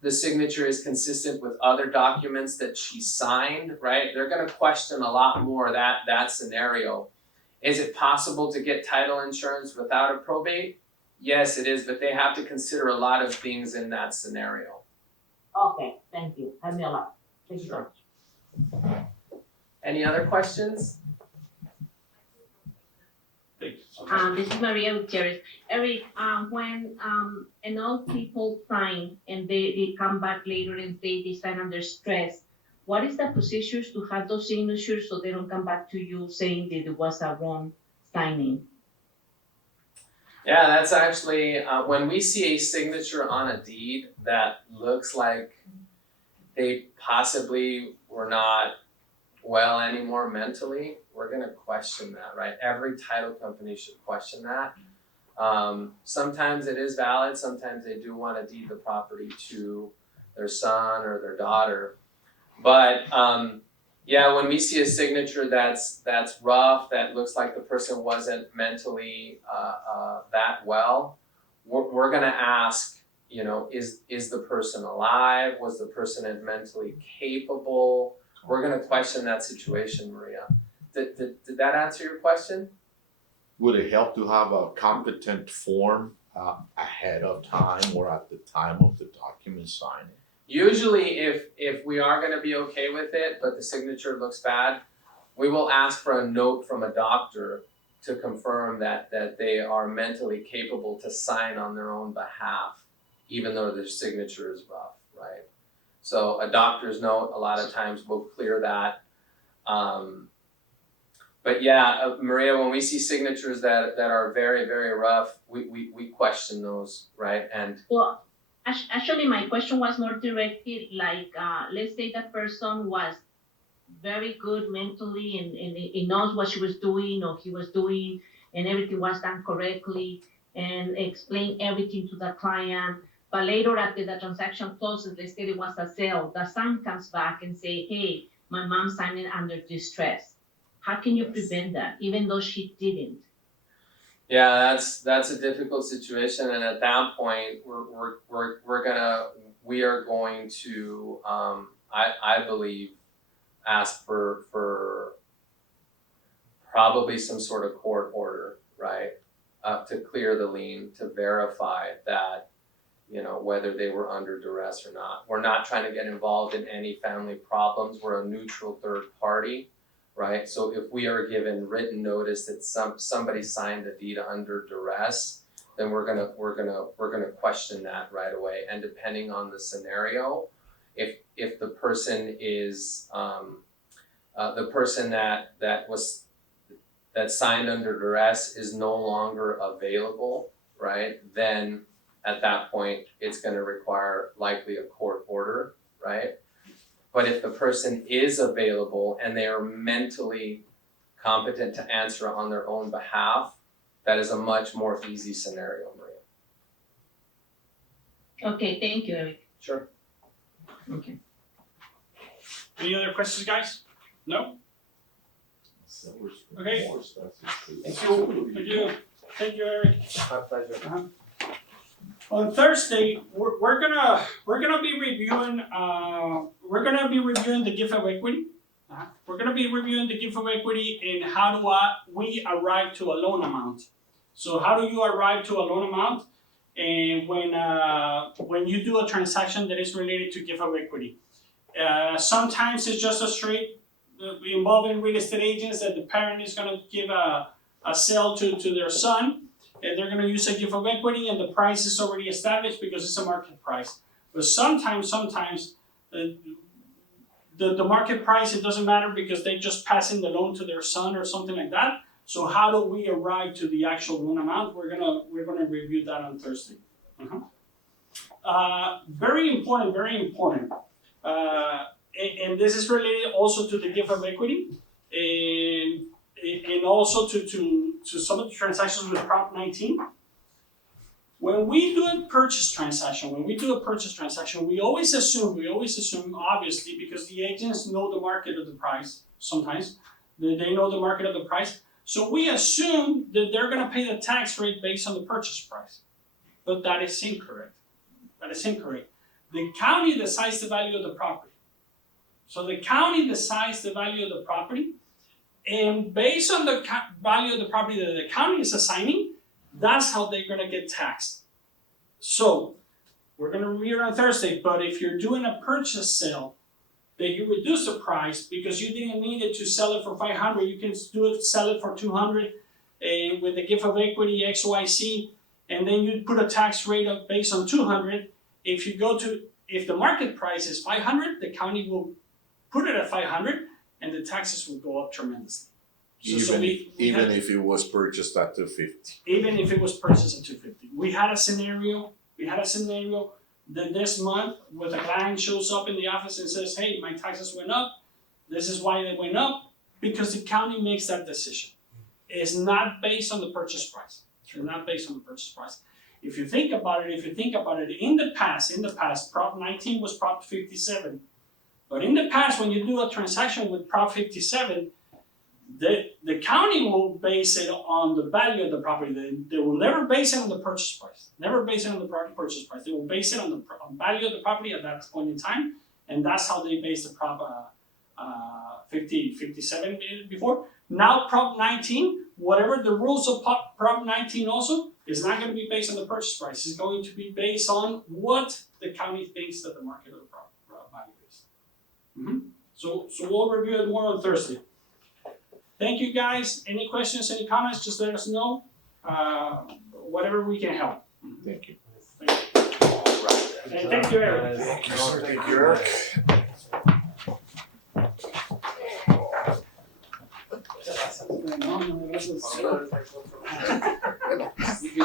the signature is consistent with other documents that she signed, right? They're gonna question a lot more that scenario. Is it possible to get title insurance without a probate? Yes, it is, but they have to consider a lot of things in that scenario. Okay, thank you. Help me a lot. Thank you so much. Any other questions? This is Maria Gutierrez. Eric, when enough people sign and they come back later and they sign under stress, what is the procedures to have those signatures so they don't come back to you saying that it was a wrong signing? Yeah, that's actually, when we see a signature on a deed that looks like they possibly were not well anymore mentally, we're gonna question that, right? Every title company should question that. Sometimes it is valid, sometimes they do wanna deed the property to their son or their daughter. But yeah, when we see a signature that's rough, that looks like the person wasn't mentally that well, we're gonna ask, is the person alive? Was the person mentally capable? We're gonna question that situation, Maria. Did that answer your question? Would it help to have a competent form ahead of time or at the time of the document signing? Usually if we are gonna be okay with it, but the signature looks bad, we will ask for a note from a doctor to confirm that they are mentally capable to sign on their own behalf, even though their signature is rough, right? So a doctor's note, a lot of times will clear that. But yeah, Maria, when we see signatures that are very, very rough, we question those, right? And Well, actually, my question was more directed, like, let's say that person was very good mentally and he knows what she was doing or he was doing and everything was done correctly. and explain everything to the client. But later, after the transaction closes, let's say it was a sale, the son comes back and say, hey, my mom signed it under distress. How can you prevent that, even though she didn't? Yeah, that's a difficult situation, and at that point, we are going to, I believe, ask for probably some sort of court order, right? To clear the lien, to verify that, you know, whether they were under duress or not. We're not trying to get involved in any family problems. We're a neutral third party, right? So if we are given written notice that somebody signed the deed under duress, then we're gonna question that right away. And depending on the scenario, if the person is the person that signed under duress is no longer available, right? Then at that point, it's gonna require likely a court order, right? But if the person is available and they are mentally competent to answer on their own behalf, that is a much more easy scenario, Maria. Okay, thank you, Eric. Sure. Okay. Any other questions, guys? No? Okay. Thank you. Thank you, Eric. My pleasure. On Thursday, we're gonna be reviewing the gift of equity. We're gonna be reviewing the gift of equity and how do we arrive to a loan amount. So how do you arrive to a loan amount? And when you do a transaction that is related to gift of equity, sometimes it's just a straight involving real estate agents that the parent is gonna give a sale to their son. And they're gonna use a gift of equity and the price is already established because it's a market price. But sometimes the market price, it doesn't matter because they just pass in the loan to their son or something like that. So how do we arrive to the actual loan amount? We're gonna review that on Thursday. Very important. And this is related also to the gift of equity and also to some of the transactions with Prop 19. When we do a purchase transaction, we always assume, obviously, because the agents know the market of the price, sometimes, they know the market of the price. So we assume that they're gonna pay the tax rate based on the purchase price. But that is incorrect. The county decides the value of the property. So the county decides the value of the property, and based on the value of the property that the county is assigning, that's how they're gonna get taxed. So, we're gonna review it on Thursday, but if you're doing a purchase sale, that you reduce the price because you didn't need it to sell it for 500, you can sell it for 200, and with the gift of equity XYZ, and then you put a tax rate based on 200. If the market price is 500, the county will put it at 500, and the taxes will go up tremendously. Even if it was purchased at 250. Even if it was purchased at 250. We had a scenario that this month where the client shows up in the office and says, hey, my taxes went up. This is why they went up, because the county makes that decision. It's not based on the purchase price. If you think about it, in the past, Prop 19 was Prop 57. But in the past, when you do a transaction with Prop 57, the county will base it on the value of the property. They will never base it on the purchase price. They will base it on the value of the property at that point in time, and that's how they base the Prop 57 before. Now Prop 19, whatever the rules of Prop 19 also, is not going to be based on the purchase price. It's going to be based on what the county thinks that the market of the value is. So we'll review it more on Thursday. Thank you guys. Any questions, any comments, just let us know. Whatever we can help. Thank you. And thank you, Eric. Thank you, sir. Thank you, Eric. You